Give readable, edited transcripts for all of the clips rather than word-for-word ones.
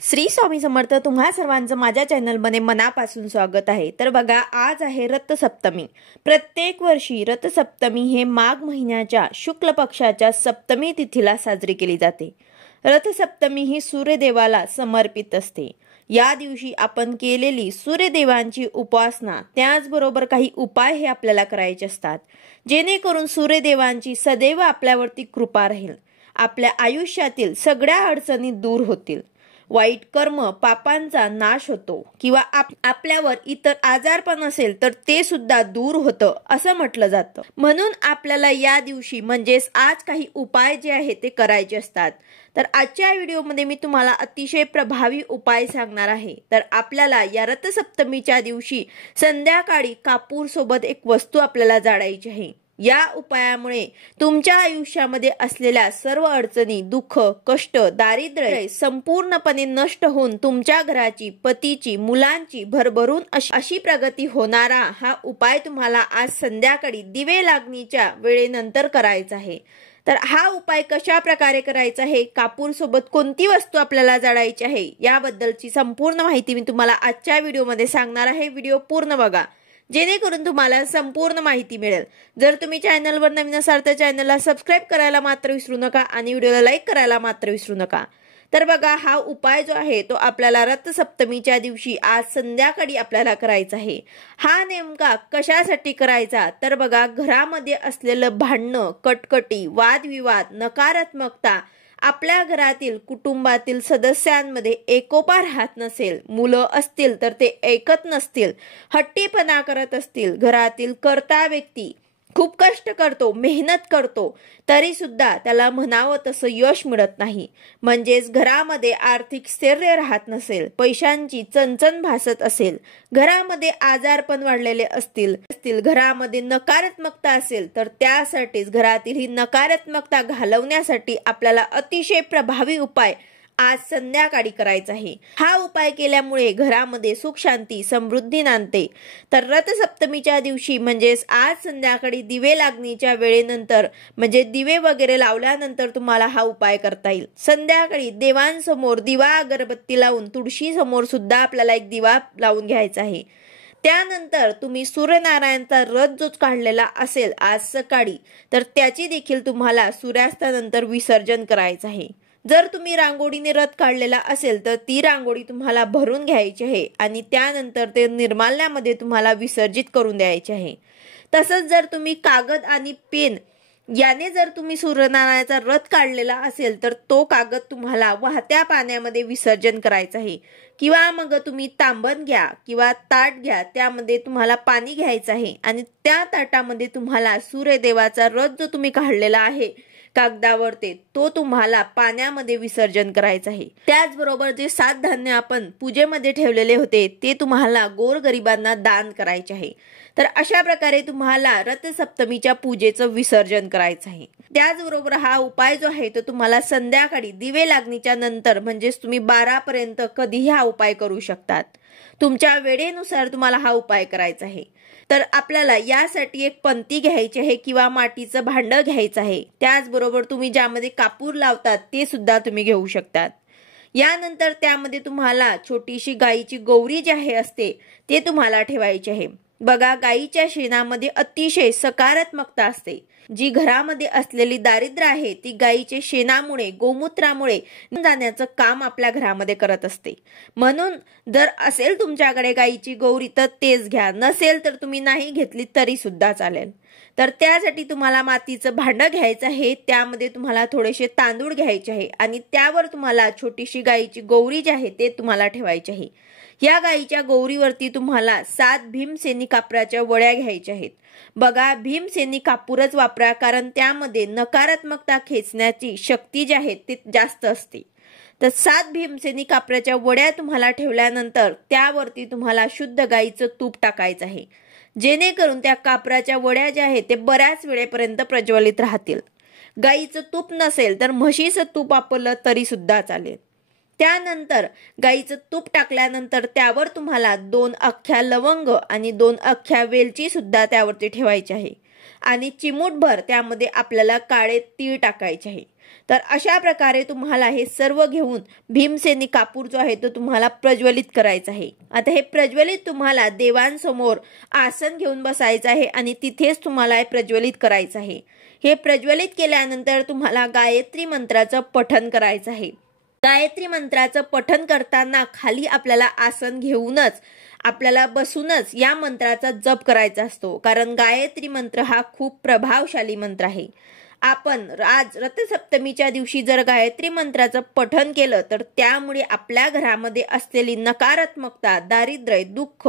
श्री स्वामी समर्थ. तुम्हा सर्वांचं माझ्या चॅनलमध्ये मनापासून स्वागत आहे. तर बघा, आज आहे रथसप्तमी. प्रत्येक वर्षी रथसप्तमी हे माघ महिन्याच्या शुक्ल पक्षाच्या सप्तमी तिथीला साजरी केली जाते. रथसप्तमी ही सूर्यदेवाला समर्पित असते. या दिवशी आपण केलेली सूर्यदेवांची उपासना, त्याचबरोबर काही उपाय हे आपल्याला करायचे असतात, जेणेकरून सूर्यदेवांची सदैव आपल्यावरती कृपा राहील. आपल्या आयुष्यातील सगळ्या अडचणी दूर होतील, वाईट कर्म पापांचा नाश होतो, किंवा आपल्यावर इतर आजारपण असेल तर ते सुद्धा दूर होतं असं म्हटलं जातं. म्हणून आपल्याला या दिवशी म्हणजेच आज काही उपाय जे आहे ते करायचे असतात. तर आजच्या व्हिडिओमध्ये मी तुम्हाला अतिशय प्रभावी उपाय सांगणार आहे. तर आपल्याला या रथसप्तमीच्या दिवशी संध्याकाळी कापूर सोबत एक वस्तू आपल्याला जाळायची आहे. या उपायामुळे तुमच्या आयुष्यामध्ये असलेल्या सर्व अडचणी, दुःख, कष्ट, दारिद्र्य संपूर्णपणे नष्ट होऊन तुमच्या घराची, पतीची, मुलांची भरभरून अशी प्रगती होणारा हा उपाय तुम्हाला आज संध्याकाळी दिवे लागणीच्या वेळेनंतर करायचा आहे. तर हा उपाय कशा प्रकारे करायचा आहे, कापूर सोबत कोणती वस्तू आपल्याला जाळायची आहे, याबद्दलची संपूर्ण माहिती मी तुम्हाला आजच्या व्हिडिओमध्ये सांगणार आहे. व्हिडिओ पूर्ण बघा, जेणेकरून तुम्हाला संपूर्ण माहिती मिळेल. जर तुम्ही चॅनलवर नवीन असाल तर चॅनलला सबस्क्राईब करायला मात्र विसरू नका आणि व्हिडिओला लाईक करायला मात्र विसरू नका. तर बघा, हा उपाय जो आहे तो आपल्याला रथसप्तमीच्या दिवशी आज संध्याकाळी आपल्याला करायचा आहे. हा नेमका कशासाठी करायचा, तर बघा, घरामध्ये असलेलं भांडणं, कटकटी, वादविवाद, नकारात्मकता, आपल्या घरातील कुटुंबातील सदस्यांमध्ये एकोपा राहत नसेल, मुलं असतील तर ते ऐकत नसतील, हट्टीपणा करत असतील, घरातील कर्ता व्यक्ती खूप कष्ट करतो, मेहनत करतो, तरी सुद्धा त्याला म्हणावं तसं यश मिळत नाही, म्हणजेच घरामध्ये आर्थिक स्थैर्य राहत नसेल, पैशांची चणचण भासत असेल, घरामध्ये आजारपण वाढलेले असतील, घरामध्ये नकारात्मकता असेल, तर त्यासाठीच घरातील ही नकारात्मकता घालवण्यासाठी आपल्याला अतिशय प्रभावी उपाय आज संध्याकाळी करायचा आहे. हा उपाय केल्यामुळे घरामध्ये सुख, शांती, समृद्धी नांदते. तर रथसप्तमीच्या दिवशी म्हणजेच आज संध्याकाळी दिवे लागणीच्या वेळेनंतर, म्हणजे दिवे वगैरे लावल्यानंतर तुम्हाला हा उपाय करता येईल. संध्याकाळी देवांसमोर दिवा अगरबत्ती लावून, तुळशी समोर सुद्धा आपल्याला एक दिवा लावून घ्यायचा आहे. त्यानंतर तुम्ही सूर्यनारायणचा रथ जो काढलेला असेल आज सकाळी, तर त्याची देखील तुम्हाला सूर्यास्तानंतर विसर्जन करायचं आहे. जर तुम्ही रांगोळीने रथ काढलेला असेल तर ती रांगोळी तुम्हाला भरून घ्यायची आहे आणि त्यानंतर ते निर्माल्यामध्ये तुम्हाला विसर्जित करून द्यायचे आहे. तसंच जर तुम्ही कागद आणि पेन याने जर तुम्ही सूर्यनारायणाचा रथ काढलेला असेल तर तो कागद तुम्हाला वाहत्या पाण्यामध्ये विसर्जन करायचा आहे. किंवा मग तुम्ही तांबण घ्या किंवा ताट घ्या, त्यामध्ये तुम्हाला पाणी घ्यायचं आहे आणि त्या ताटामध्ये तुम्हाला सूर्यदेवाचा रथ जो तुम्ही काढलेला आहे कागदावर तो तुम्हाला पाण्यामध्ये विसर्जन करायचं आहे. त्याचबरोबर जे 7 धान्य आपण पूजेमध्ये ठेवलेले होते ते तुम्हाला गोरगरिबांना दान करायचे आहे. तर अशा प्रकारे तुम्हाला रथसप्तमीच्या पूजेचं विसर्जन करायचं आहे. त्याचबरोबर हा उपाय जो आहे तो तुम्हाला संध्याकाळी दिवे लागणीच्या नंतर, म्हणजेच तुम्ही 12 पर्यंत कधीही हा उपाय करू शकतात. तुमच्या वेळेनुसार तुम्हाला हा उपाय करायचा आहे. तर आपल्याला यासाठी एक पंती घ्यायची आहे किंवा मातीचं भांडं घ्यायचं आहे. त्याचबरोबर तुम्ही ज्यामध्ये कापूर लावतात ते सुद्धा तुम्ही घेऊ शकतात. यानंतर त्यामध्ये तुम्हाला छोटीशी गाईची गौरी जी आहे असते ते तुम्हाला ठेवायची आहे. बघा, गाईच्या शेणामध्ये अतिशय सकारात्मकता असते. जी घरामध्ये असलेली दारिद्र्य आहे ती गाईच्या शेणामुळे, गोमूत्रामुळे जाण्याचं काम आपल्या घरामध्ये करत असते. म्हणून जर असेल तुमच्याकडे गाईची गौरी तर तेच घ्या, नसेल तर तुम्ही नाही घेतली तरी सुद्धा चालेल. तर त्यासाठी तुम्हाला मातीचं भांडं घ्यायचं आहे, त्यामध्ये तुम्हाला थोडेसे तांदूळ घ्यायचे आहे आणि त्यावर तुम्हाला छोटीशी गाईची गौरी जी आहे ते तुम्हाला ठेवायची आहे. या गाईच्या गौरीवरती तुम्हाला 7 भीमसेनी कापराच्या वड्या घ्यायच्या आहेत. बघा, भीमसेनी कापूरच वापरा, कारण त्यामध्ये नकारात्मकता खेचण्याची शक्ती जी आहे ती जास्त असते. तर 7 भीमसेनी कापराच्या वड्या तुम्हाला ठेवल्यानंतर त्यावरती तुम्हाला शुद्ध गाईचं तूप टाकायचं आहे, जेणेकरून त्या कापराच्या वड्या ज्या आहेत ते बऱ्याच वेळेपर्यंत प्रज्वलित राहतील. गाईचं तूप नसेल तर म्हशीचं तूप वापरलं तरी सुद्धा चालेल. त्यानंतर गाईचं तूप टाकल्यानंतर त्यावर तुम्हाला 2 अख्ख्या लवंग आणि 2 अख्ख्या वेलची सुद्धा त्यावरती ठेवायची आहे आणि चिमूटभर त्यामध्ये आपल्याला काळे तीळ टाकायचे आहे. तर अशा प्रकारे तुम्हाला हे सर्व घेऊन भीमसेनी कापूर जो आहे तो तुम्हाला प्रज्वलित करायचा आहे। आता हे प्रज्वलित तुम्हाला देवांसमोर आसन घेऊन बसायचं आहे आणि तिथेच तुम्हाला हे प्रज्वलित करायचं आहे। हे प्रज्वलित केल्यानंतर तुम्हाला गायत्री मंत्राचं पठण करायचं आहे। गायत्री मंत्राचं पठण करताना खाली आपल्याला आसन घेऊनच आपल्याला बसूनच या मंत्राचा जप करायचा असतो, कारण गायत्री मंत्र हा खूप प्रभावशाली मंत्र आहे। आपण आज रथसप्तमीच्या दिवशी जर गायत्री मंत्राचं पठण केलं तर त्यामुळे आपल्या घरामध्ये असलेली नकारात्मकता, दारिद्र्य, दुःख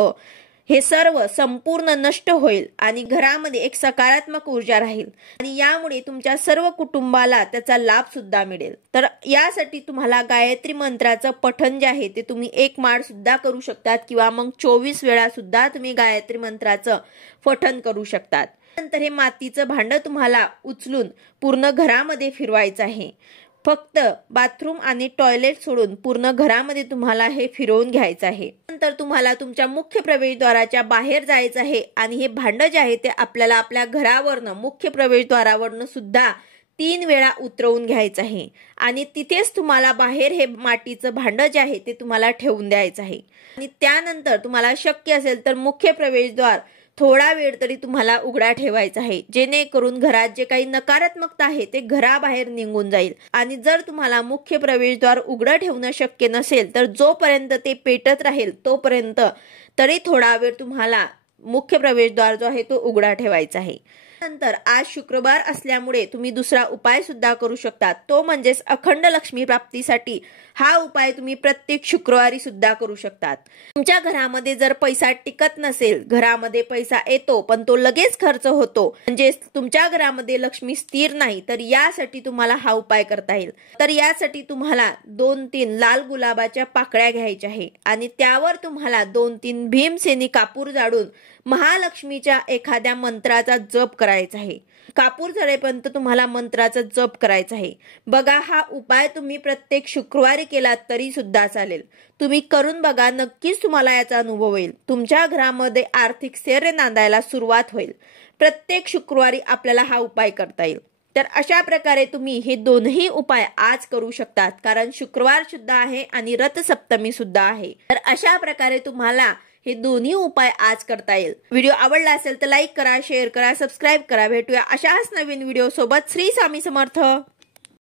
हे सर्व संपूर्ण नष्ट होईल आणि घरामध्ये एक सकारात्मक ऊर्जा राहील आणि यामुळे तुमच्या सर्व कुटुंबाला त्याचा लाभ सुद्धा मिळेल। तर यासाठी तुम्हाला गायत्री मंत्राचं पठण जे आहे ते तुम्ही 1 माळ सुद्धा करू शकतात किंवा मग 24 वेळा सुद्धा तुम्ही गायत्री मंत्राचं पठण करू शकतात। नंतर हे मातीचं भांड तुम्हाला उचलून पूर्ण घरामध्ये फिरवायचं आहे। फक्त बाथरूम आणि टॉयलेट सोडून पूर्ण घरामध्ये तुम्हाला हे फिरवून घ्यायचं आहे। नंतर तुम्हाला तुमच्या मुख्य प्रवेशद्वाराच्या बाहेर जायचं आहे आणि हे भांड जे आहे ते आपल्याला आपल्या घरावरनं मुख्य प्रवेशद्वारावरनं सुद्धा 3 वेळा उतरवून घ्यायचं आहे आणि तिथेच तुम्हाला बाहेर हे मातीचं भांड जे आहे ते तुम्हाला ठेवून द्यायचं आहे। आणि त्यानंतर तुम्हाला शक्य असेल तर मुख्य प्रवेशद्वार थोडा वेळ तरी तुम्हाला उघडा ठेवायचा आहे, जेणेकरून घरात जे काही नकारात्मकता आहे ते घराबाहेर निघून जाईल। आणि जर तुम्हाला मुख्य प्रवेशद्वार उघडं ठेवणं शक्य नसेल तर जोपर्यंत ते पेटत राहील तोपर्यंत तरी थोडा वेळ तुम्हाला मुख्य प्रवेशद्वार जो आहे तो उघडा ठेवायचा आहे। नंतर आज शुक्रवार असल्यामुळे तुम्ही दुसरा उपाय सुद्धा करू शकता, तो म्हणजे अखंड लक्ष्मी प्राप्तीसाठी हा उपाय तुम्ही प्रत्येक शुक्रवारी सुद्धा करू शकतात। तुमच्या घरामध्ये जर पैसा टिकत नसेल, घरामध्ये पैसा येतो पण तो लगेच खर्च होतो, म्हणजे तुमच्या घरामध्ये लक्ष्मी स्थिर नाही, तर यासाठी तुम्हाला हा उपाय करता येईल। तर यासाठी तुम्हाला 2-3 लाल गुलाबाच्या पाकळ्या घ्यायच्या आहे आणि त्यावर तुम्हाला 2-3 भीमसेनी कापूर जाळून महालक्ष्मीच्या एखाद्या मंत्राचा जप करायचा आहे। कापूर जळेपर्यंत तुम्हाला मंत्राचा जप करायचा आहे। बघा, हा उपाय तुम्ही प्रत्येक शुक्रवारी केला तरी सुद्धा चालेल। तुम्ही करून बघा, नक्कीच तुम्हाला याचा अनुभव येईल। तुमच्या घरामध्ये आर्थिक स्थैर्य नांदायला सुरुवात होईल। प्रत्येक शुक्रवारी आपल्याला हा उपाय करता येईल। तर अशा प्रकारे तुम्ही हे दोन्ही उपाय आज करू शकतात, कारण शुक्रवार सुद्धा आहे आणि रथसप्तमी सुद्धा आहे। तर अशा प्रकारे तुम्हाला हे दोन्ही उपाय आज करता येईल। व्हिडिओ आवडला असेल तर लाईक करा, शेअर करा, सबस्क्राईब करा। भेटूया अशाच नवीन व्हिडिओ सोबत। श्री स्वामी समर्थ।